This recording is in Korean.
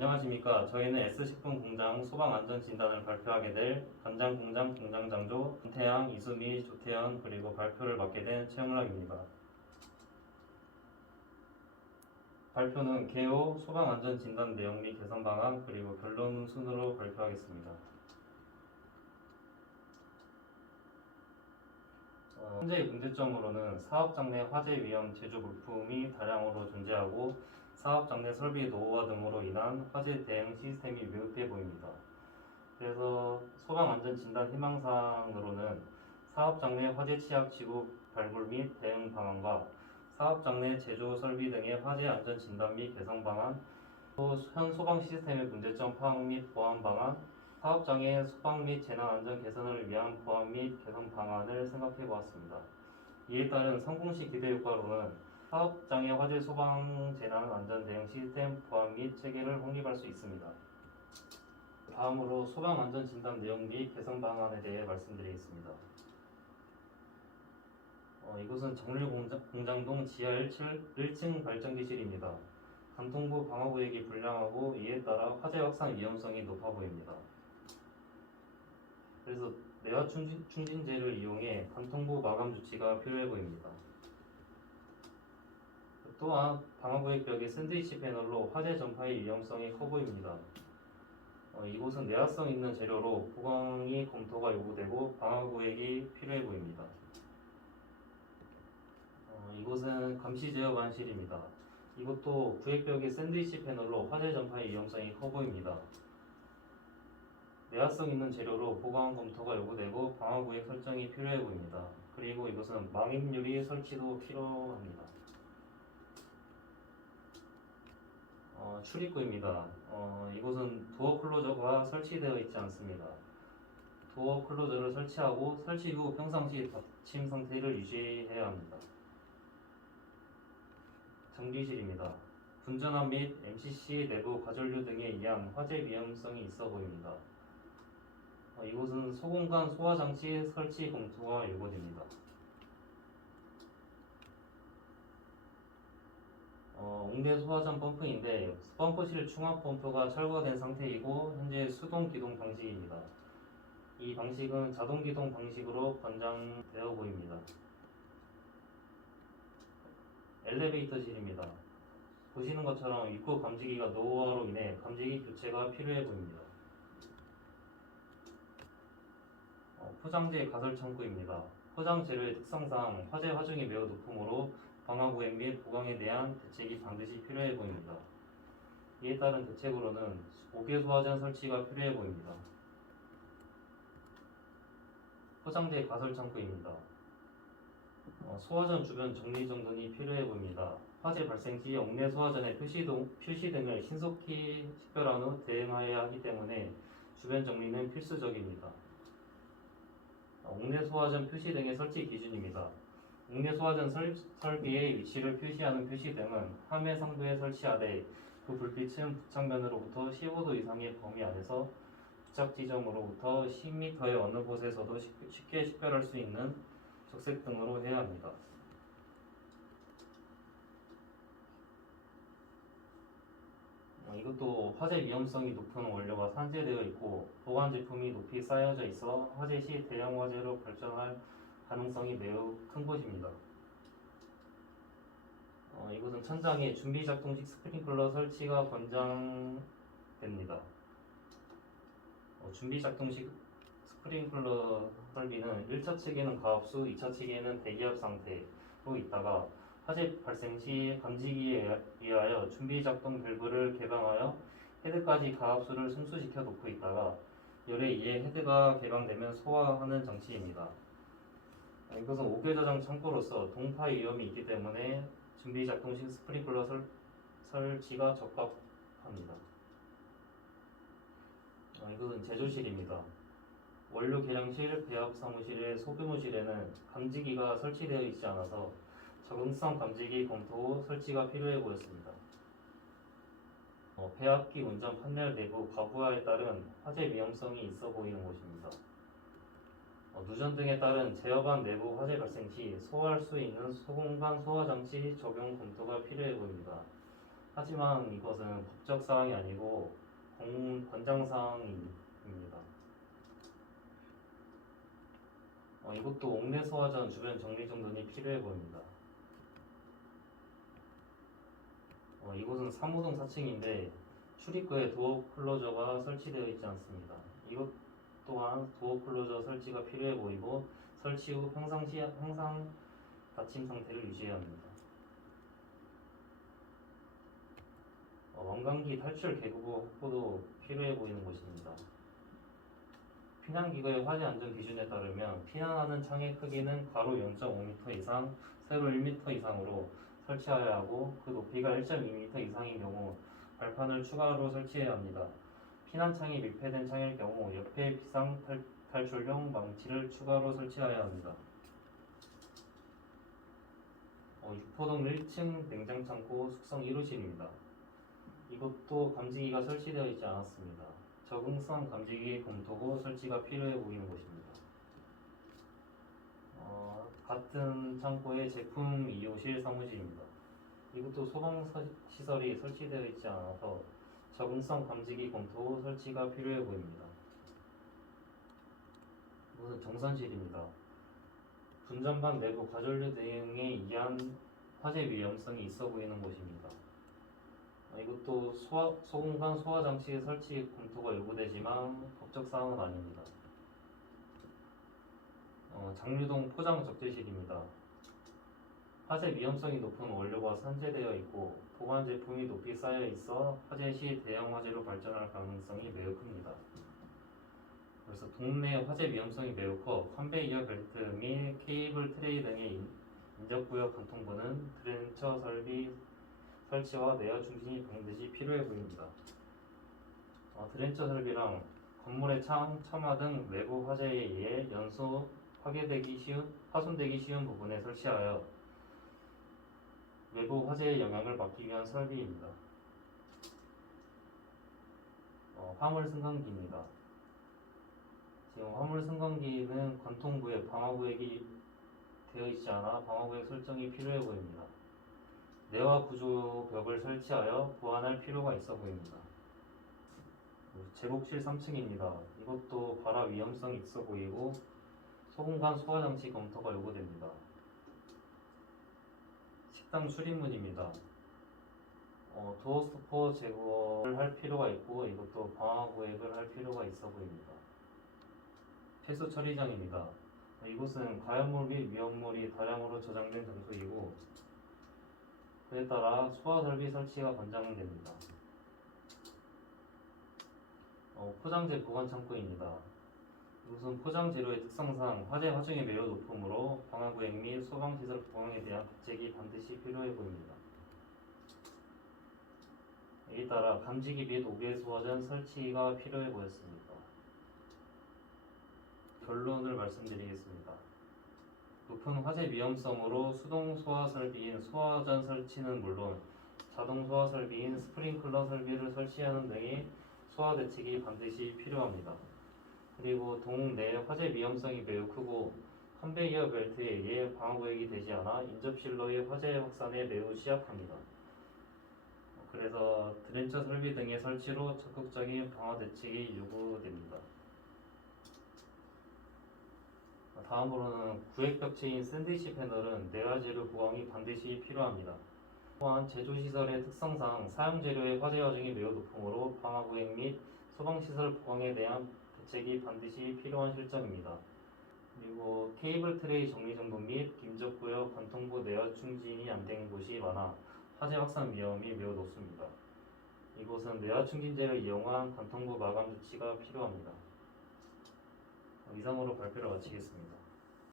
안녕하십니까. 저희는 S식품공장 소방안전진단을 발표하게 될 간장공장 공장장조 김태양, 이수미, 조태현 그리고 발표를 맡게 된 최영락입니다. 발표는 개요 소방안전진단 내용 및 개선 방안 그리고 결론 순으로 발표하겠습니다. 현재의 문제점으로는 사업장 내 화재 위험 제조 부품이 다량으로 존재하고 사업장 내 설비 노후화 등으로 인한 화재 대응 시스템이 미흡해 보입니다. 그래서 소방안전진단 희망사항으로는 사업장 내 화재 취약 지구 발굴 및 대응 방안과 사업장 내 제조 설비 등의 화재 안전 진단 및 개선 방안, 또 현 소방 시스템의 문제점 파악 및 보완 방안, 사업장의 소방 및 재난 안전 개선을 위한 보완 및 개선 방안을 생각해 보았습니다. 이에 따른 성공시 기대 효과로는 사업장의 화재 소방 재난 안전 대응 시스템 보완 및 체계를 확립할 수 있습니다. 다음으로 소방 안전 진단 내용 및 개선 방안에 대해 말씀드리겠습니다. 이곳은 정밀공장동 지하 1층 발전기실입니다. 관통부 방화구역이 불량하고 이에 따라 화재 확산 위험성이 높아 보입니다. 그래서 내화 충진제를 이용해 관통부 마감 조치가 필요해 보입니다. 또한 방화구역 벽의 샌드위치 패널로 화재 전파의 위험성이 커 보입니다. 이곳은 내화성 있는 재료로 보강이 검토가 요구되고 방화구역이 필요해 보입니다. 이곳은 감시 제어관실입니다. 이것도 구획벽의 샌드위치 패널로 화재 전파의 위험성이 커 보입니다. 내화성 있는 재료로 보강 검토가 요구되고 방화구역 설정이 필요해 보입니다. 그리고 이것은 망입유리 설치도 필요합니다. 출입구입니다. 이곳은 도어 클로저가 설치되어 있지 않습니다. 도어 클로저를 설치하고 설치 후 평상시 닫힘 상태를 유지해야 합니다. 정비실입니다. 분전압 및 MCC 내부 가전류 등에 의한 화재 위험성이 있어 보입니다. 이곳은 소공간 소화장치 설치 검토가 요구됩니다. 옥내 소화전 펌프인데 펌프실 충압 펌프가 철거된 상태이고 현재 수동 기동 방식입니다. 이 방식은 자동 기동 방식으로 권장되어 보입니다. 엘리베이터실입니다. 보시는 것처럼 입구 감지기가 노후화로 인해 감지기 교체가 필요해 보입니다. 포장재 가설 창고입니다. 포장 재료의 특성상 화재 화중이 매우 높으므로 방화구획 및 보강에 대한 대책이 반드시 필요해 보입니다. 이에 따른 대책으로는 5개 소화전 설치가 필요해 보입니다. 포장재 가설 창고입니다. 소화전 주변 정리정돈이 필요해 보입니다. 화재 발생 시 옥내 소화전의 표시 등을 신속히 식별한 후 대응하여야 하기 때문에 주변 정리는 필수적입니다. 옥내 소화전 표시 등의 설치 기준입니다. 옥내 소화전 설비의 위치를 표시하는 표시등은 함의 상부에 설치하되 그 불빛은 부착면으로부터 15도 이상의 범위 안에서 부착 지점으로부터 10m의 어느 곳에서도 쉽게 식별할 수 있는 적색등으로 해야 합니다. 이것도 화재 위험성이 높은 원료가 산재되어 있고 보관 제품이 높이 쌓여져 있어 화재 시 대형 화재로 발전할 가능성이 매우 큰 곳입니다. 이곳은 천장에 준비 작동식 스프링클러 설치가 권장됩니다. 준비 작동식 스프링클러 설비는 1차 측에는 가압수, 2차 측에는 대기압 상태로 있다가 화재 발생 시 감지기에 의하여 준비 작동 밸브를 개방하여 헤드까지 가압수를 순수시켜 놓고 있다가 열에 의해 헤드가 개방되면 소화하는 장치입니다. 이것은 5개 저장 창고로서 동파 위험이 있기 때문에 준비 작동식 스프링클러 설치가 적합합니다. 이것은 제조실입니다. 원료 계량실, 배합 사무실의 소규모실에는 감지기가 설치되어 있지 않아서 적응성 감지기 검토 후 설치가 필요해 보였습니다. 배합기 운전 판넬 내부 과부하에 따른 화재 위험성이 있어 보이는 곳입니다. 누전 등에 따른 제어반 내부 화재 발생 시 소화할 수 있는 소공간 소화장치 적용 검토가 필요해 보입니다. 하지만 이것은 법적 사항이 아니고 권장 사항입니다. 이것도 옥내 소화전 주변 정리 정돈이 필요해 보입니다. 이곳은 3호동 4층인데 출입구에 도어 클로저가 설치되어 있지 않습니다. 이것 또한 도어 클로저 설치가 필요해 보이고 설치 후 항상 닫힘 상태를 유지해야 합니다. 원광기 탈출 개구부 확보도 필요해 보이는 곳입니다. 피난기구의 화재 안전 기준에 따르면 피난하는 창의 크기는 가로 0.5m 이상, 세로 1m 이상으로 설치하여야 하고 그 높이가 1.2m 이상인 경우 발판을 추가로 설치해야 합니다. 피난창이 밀폐된 창일 경우 옆에 비상 탈출용 망치를 추가로 설치해야 합니다. 6호동 1층 냉장창고 숙성 1호실입니다. 이것도 감지기가 설치되어 있지 않았습니다. 적응성 감지기 검토 후 설치가 필요해 보이는 곳입니다. 같은 창고의 제품 2호실 사무실입니다. 이것도 소방시설이 설치되어 있지 않아서 적응성 감지기 검토 후 설치가 필요해 보입니다. 이것은 정선실입니다. 분전반 내부 가전류 등에 의한 화재 위험성이 있어 보이는 곳입니다. 이것도 소공간 소화장치 설치 검토가 요구되지만 법적 사항은 아닙니다. 장류동 포장 적재실입니다. 화재 위험성이 높은 원료가 산재되어 있고 보관 제품이 높이 쌓여 있어 화재 시 대형 화재로 발전할 가능성이 매우 큽니다. 그래서 동네 화재 위험성이 매우 커 컨베이어 벨트 및 케이블 트레이 등의 인접구역 관통부는 드렌처 설치와 내화 충진이 반드시 필요해 보입니다. 드렌처 설비랑 건물의 창, 처마 등 외부 화재에 의해 연소 파손되기 쉬운 부분에 설치하여 외부 화재의 영향을 막기 위한 설비입니다. 화물 승강기입니다. 지금 화물 승강기는 관통부에 방화구역이 되어 있지 않아 방화구역 설정이 필요해 보입니다. 내화 구조벽을 설치하여 보완할 필요가 있어 보입니다. 제복실 3층입니다. 이것도 발화 위험성이 있어 보이고 소공간 소화장치 검토가 요구됩니다. 식당 출입문입니다. 도어 스토퍼 제거를 할 필요가 있고 이것도 방화구획을 할 필요가 있어 보입니다. 폐수 처리장입니다. 이곳은 가연물 및 위험물이 다량으로 저장된 장소이고 그에 따라 소화설비 설치가 권장됩니다. 포장재 보관 창고입니다. 이것은 포장 재료의 특성상 화재 화중이 매우 높으므로 방화구획 및 소방시설 보강에 대한 대책이 반드시 필요해 보입니다. 이에 따라 감지기 및 오개 소화전 설치가 필요해 보였습니다. 결론을 말씀드리겠습니다. 높은 화재 위험성으로 수동 소화 설비인 소화전 설치는 물론 자동 소화 설비인 스프링클러 설비를 설치하는 등의 소화 대책이 반드시 필요합니다. 그리고 동내 화재 위험성이 매우 크고 컨베이어 벨트에 의해 방화구획이 되지 않아 인접실로의 화재 확산에 매우 취약합니다. 그래서 드렌처 설비 등의 설치로 적극적인 방화 대책이 요구됩니다. 다음으로는 구획벽체인 샌드위치 패널은 내화재료 보강이 반드시 필요합니다. 또한 제조시설의 특성상 사용재료의 화재 화중이 매우 높으므로 방화구획 및 소방시설 보강에 대한 대책이 반드시 필요한 실정입니다. 그리고 케이블 트레이 정리정돈 및 인접구역 관통부 내화 충진이 안 된 곳이 많아 화재 확산 위험이 매우 높습니다. 이곳은 내화 충진제를 이용한 관통부 마감 조치가 필요합니다. 이상으로 발표를 마치겠습니다.